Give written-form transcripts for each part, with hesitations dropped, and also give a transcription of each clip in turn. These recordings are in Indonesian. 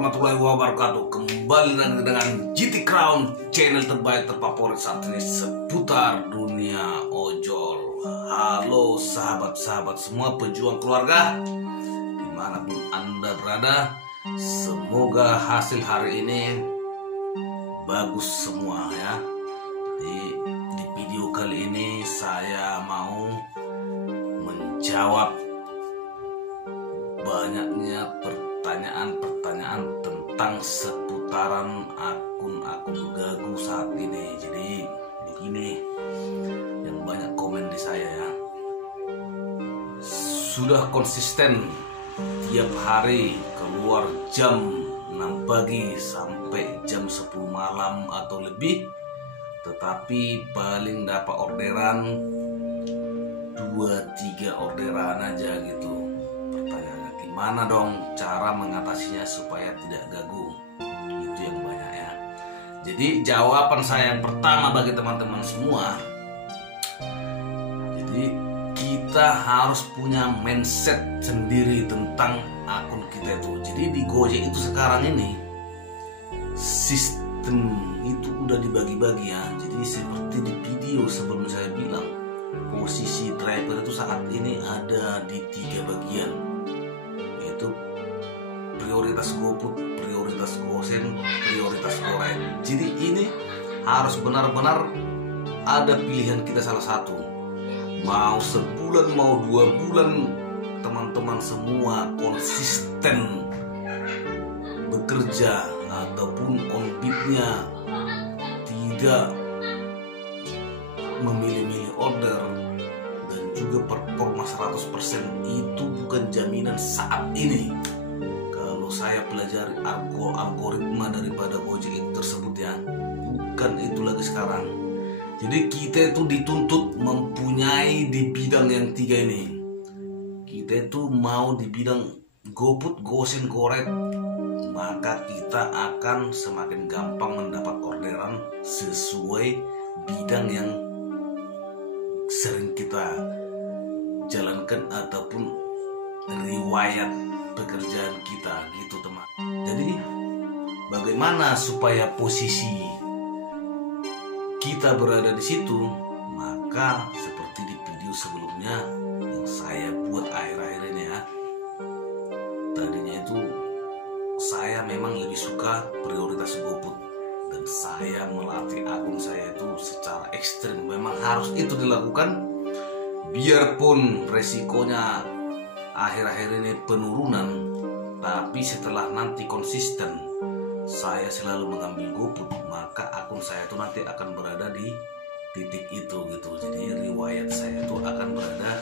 warahmatullahi wabarakatuh. Kembali lagi dengan GT Crown, channel terbaik terfavorit saat ini seputar dunia ojol. Halo sahabat-sahabat semua pejuang keluarga, dimanapun Anda berada, semoga hasil hari ini bagus semua ya. Di video kali ini saya mau menjawab banyaknya pertanyaan-pertanyaan tentang seputaran akun-akun gagu saat ini. Jadi begini yang banyak komen di saya ya, sudah konsisten tiap hari keluar jam 6 pagi sampai jam 10 malam atau lebih, tetapi paling dapat orderan 2-3 orderan aja gitu. Pertanyaannya, gimana dong cara mengatasinya supaya tidak gagu? Itu yang banyak ya. Jadi jawaban saya yang pertama bagi teman-teman semua, jadi kita harus punya mindset sendiri tentang akun kita itu. Jadi di Gojek itu sekarang ini sistem itu udah dibagi-bagi ya. Jadi seperti di video sebelum saya bilang, posisi driver itu saat ini ada di 3 bagian, yaitu prioritas GoFood, prioritas GoSend, prioritas GoRide. Jadi ini harus benar-benar ada pilihan kita salah satu. Mau sebulan, mau 2 bulan, teman-teman semua konsisten bekerja ataupun on-beat-nya tidak memilih-milih order dan juga performa 100%, itu bukan jaminan saat ini. Kalau saya pelajari algoritma daripada Gojek tersebut ya, bukan itu lagi sekarang. Jadi kita itu dituntut mempunyai di bidang yang 3 ini. Kita itu mau di bidang GoFood, GoSend, GoRide, maka kita akan semakin gampang mendapat orderan sesuai bidang yang sering kita jalankan ataupun riwayat pekerjaan kita gitu teman. Jadi bagaimana supaya posisi kita berada di situ? Maka seperti di video sebelumnya yang saya buat akhir-akhir ini ya, tadinya itu saya memang lebih suka prioritas GoFood dan saya melatih akun saya itu secara ekstrim. Memang harus itu dilakukan, biarpun resikonya akhir-akhir ini penurunan, tapi setelah nanti konsisten saya selalu mengambil GoFood, maka akun saya itu nanti akan berada di titik itu gitu. Jadi riwayat saya itu akan berada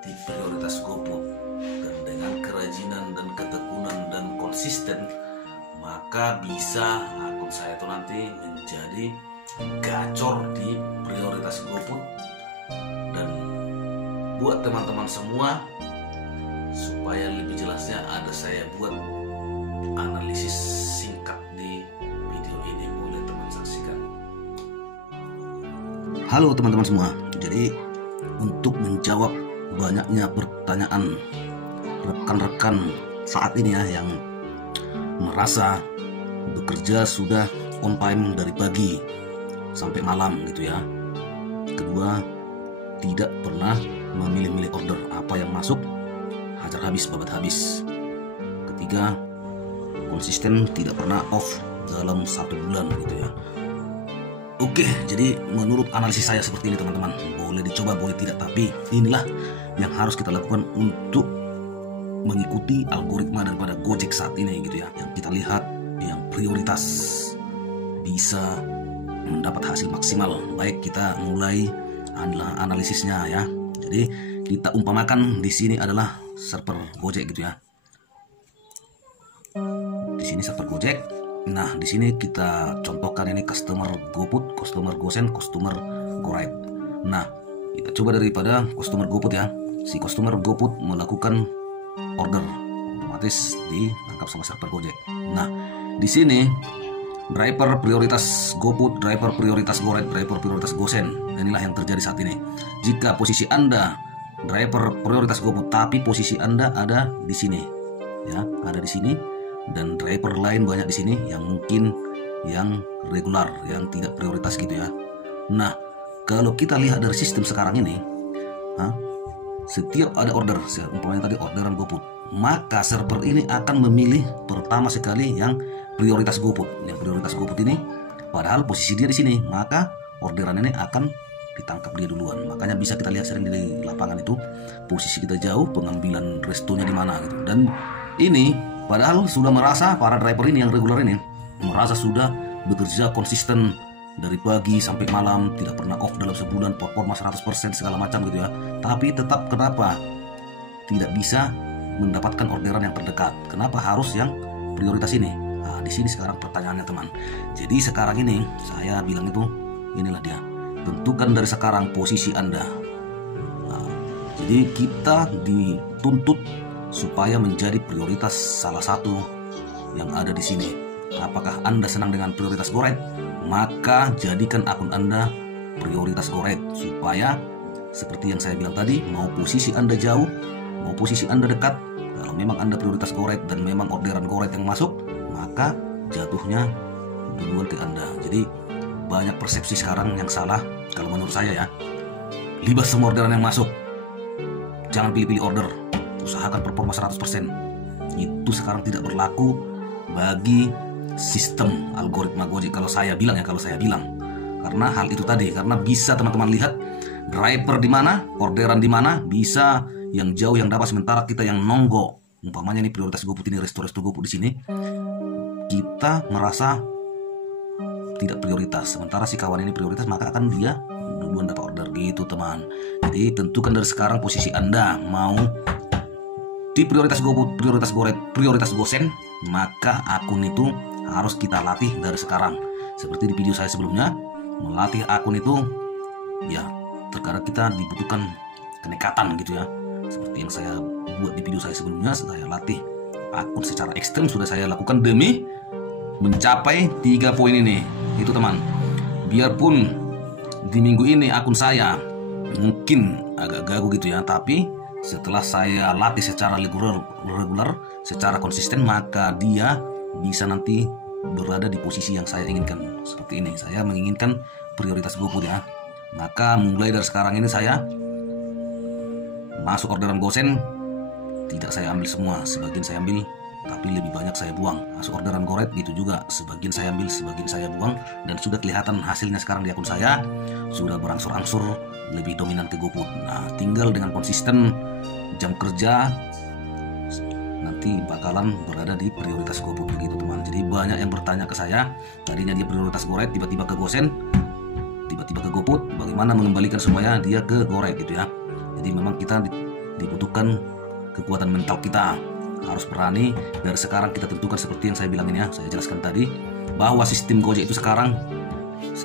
di prioritas GoFood, dan dengan kerajinan dan ketekunan dan konsisten, maka bisa akun saya itu nanti menjadi gacor di prioritas GoFood. Dan buat teman-teman semua, supaya lebih jelasnya ada saya buat analisis singkat di video ini, boleh teman saksikan. Halo teman-teman semua. Jadi untuk menjawab banyaknya pertanyaan rekan-rekan saat ini ya, yang merasa bekerja sudah on time dari pagi sampai malam gitu ya. Kedua, tidak pernah memilih-milih order, apa yang masuk hajar habis babat habis. Ketiga, konsisten tidak pernah off dalam 1 bulan gitu ya. Oke, jadi menurut analisis saya seperti ini teman-teman. Boleh dicoba, boleh tidak, tapi inilah yang harus kita lakukan untuk mengikuti algoritma daripada Gojek saat ini gitu ya. Yang kita lihat yang prioritas bisa mendapat hasil maksimal. Baik, kita mulai analisisnya ya. Jadi kita umpamakan di sini adalah server Gojek gitu ya. Di sini server Gojek. Nah, di sini kita contohkan ini customer GoFood, customer GoSend, customer GoRide. Nah, kita coba daripada customer GoFood ya. Si customer GoFood melakukan order, otomatis ditangkap sama server Gojek. Nah, di sini driver prioritas GoFood, driver prioritas GoRide, driver prioritas GoSend. Inilah yang terjadi saat ini. Jika posisi Anda driver prioritas GoFood tapi posisi Anda ada di sini ya, ada di sini, dan driver lain banyak di sini yang mungkin yang regular, yang tidak prioritas gitu ya. Nah, kalau kita lihat dari sistem sekarang ini, setiap ada order, umpamanya tadi orderan GoPut, maka server ini akan memilih pertama sekali yang prioritas GoPut. Yang prioritas GoPut ini padahal posisi dia di sini, maka orderan ini akan ditangkap dia duluan. Makanya bisa kita lihat sering di lapangan itu posisi kita jauh, pengambilan restonya di mana gitu. Dan ini padahal sudah merasa para driver ini yang regular ini merasa sudah bekerja konsisten dari pagi sampai malam, tidak pernah off dalam sebulan, performa 100% segala macam gitu ya. Tapi tetap kenapa tidak bisa mendapatkan orderan yang terdekat? Kenapa harus yang prioritas ini? Nah, di sini sekarang pertanyaannya teman. Jadi sekarang ini saya bilang itu inilah dia. Tentukan dari sekarang posisi Anda. Nah, jadi kita dituntut supaya menjadi prioritas salah satu yang ada di sini. Apakah Anda senang dengan prioritas Go Red? Maka jadikan akun Anda prioritas Go Red, supaya seperti yang saya bilang tadi, mau posisi Anda jauh, mau posisi Anda dekat, kalau memang Anda prioritas Go Red dan memang orderan Go Red yang masuk, maka jatuhnya duluan ke Anda. Jadi banyak persepsi sekarang yang salah kalau menurut saya ya. Libas semua orderan yang masuk, jangan pilih-pilih order, usahakan performa 100%. Itu sekarang tidak berlaku bagi sistem algoritma Gojek kalau saya bilang. Karena hal itu tadi, karena bisa teman-teman lihat driver di mana, orderan di mana, bisa yang jauh yang dapat, sementara kita yang nonggo, umpamanya ini prioritas GoPut ini, resto GoPut di sini, kita merasa tidak prioritas, sementara si kawan ini prioritas, maka akan dia duluan dapat order gitu teman. Jadi tentukan dari sekarang posisi Anda, mau di prioritas GoPut, prioritas Go Red, prioritas GoSend, maka akun itu harus kita latih dari sekarang. Seperti di video saya sebelumnya, melatih akun itu ya terkadang kita dibutuhkan kenekatan gitu ya. Seperti yang saya buat di video saya sebelumnya, saya latih akun secara ekstrem, sudah saya lakukan demi mencapai 3 poin ini. Itu teman, biarpun di minggu ini akun saya mungkin agak gagu gitu ya, tapi setelah saya latih secara regular, secara konsisten, maka dia bisa nanti berada di posisi yang saya inginkan. Seperti ini, saya menginginkan prioritas GoPut ya. Maka mulai dari sekarang ini saya masuk orderan GoSend, tidak saya ambil semua, sebagian saya ambil, tapi lebih banyak saya buang. Masuk orderan Go Red gitu juga, sebagian saya ambil, sebagian saya buang, dan sudah kelihatan hasilnya sekarang di akun saya sudah berangsur-angsur lebih dominan ke GoPut. Nah, tinggal dengan konsisten jam kerja nanti bakalan berada di prioritas GoPut begitu teman. Jadi banyak yang bertanya ke saya, tadinya dia prioritas Go Red, tiba-tiba ke GoSend, tiba-tiba ke GoPut, bagaimana mengembalikan supaya dia ke Go Red gitu ya. Jadi memang kita dibutuhkan kekuatan mental kita, harus berani dari sekarang kita tentukan seperti yang saya bilang ini ya, saya jelaskan tadi, bahwa sistem Gojek itu sekarang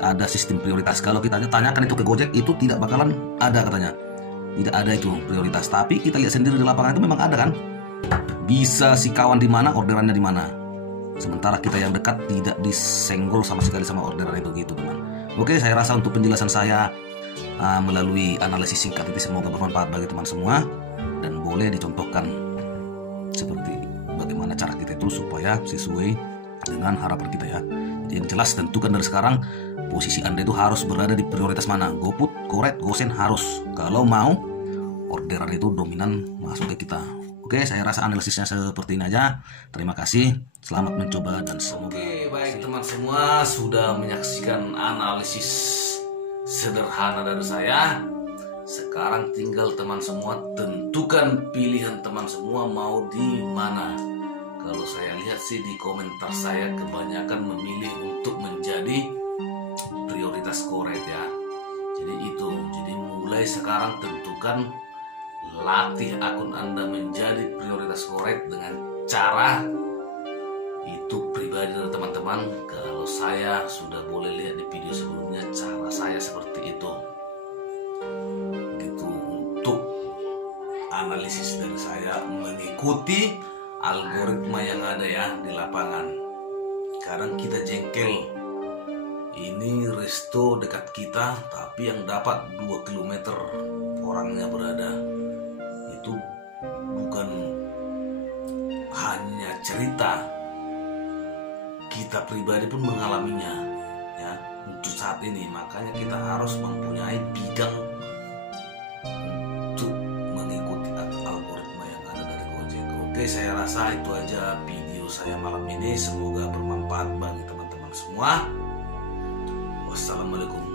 ada sistem prioritas. Kalau kita tanyakan itu ke Gojek, itu tidak bakalan ada katanya, tidak ada itu prioritas. Tapi kita lihat sendiri di lapangan itu memang ada kan, bisa si kawan di mana, orderannya di mana, sementara kita yang dekat tidak disenggol sama sekali sama orderan itu gitu teman. Oke, saya rasa untuk penjelasan saya melalui analisis singkat itu semoga bermanfaat bagi teman semua, dan boleh dicontohkan seperti bagaimana cara kita itu supaya sesuai dengan harapan kita ya. Jadi yang jelas tentukan dari sekarang posisi Anda itu harus berada di prioritas mana, GoPut, Go Red, GoSend harus, kalau mau orderan itu dominan masuk ke kita. Oke, saya rasa analisisnya seperti ini aja. Terima kasih, selamat mencoba dan semoga. Oke, baik teman semua, sudah menyaksikan analisis sederhana dari saya. Sekarang tinggal teman semua tentukan pilihan teman semua mau di mana. Kalau saya lihat sih di komentar saya kebanyakan memilih untuk menjadi prioritas Go Red ya. Jadi itu, jadi mulai sekarang tentukan, latih akun Anda menjadi prioritas Go Red dengan cara itu pribadi dari teman-teman. Kalau saya sudah boleh lihat di video sebelumnya, cara saya seperti itu. Analisis dari saya mengikuti algoritma yang ada ya di lapangan. Kadang kita jengkel, ini resto dekat kita tapi yang dapat 2 km orangnya berada. Itu bukan hanya cerita, kita pribadi pun mengalaminya ya untuk saat ini. Makanya kita harus mempunyai bidang untuk mengikuti algoritma yang ada dari Gojek. Oke, saya rasa itu aja video saya malam ini. Semoga bermanfaat bagi teman-teman semua. Wassalamualaikum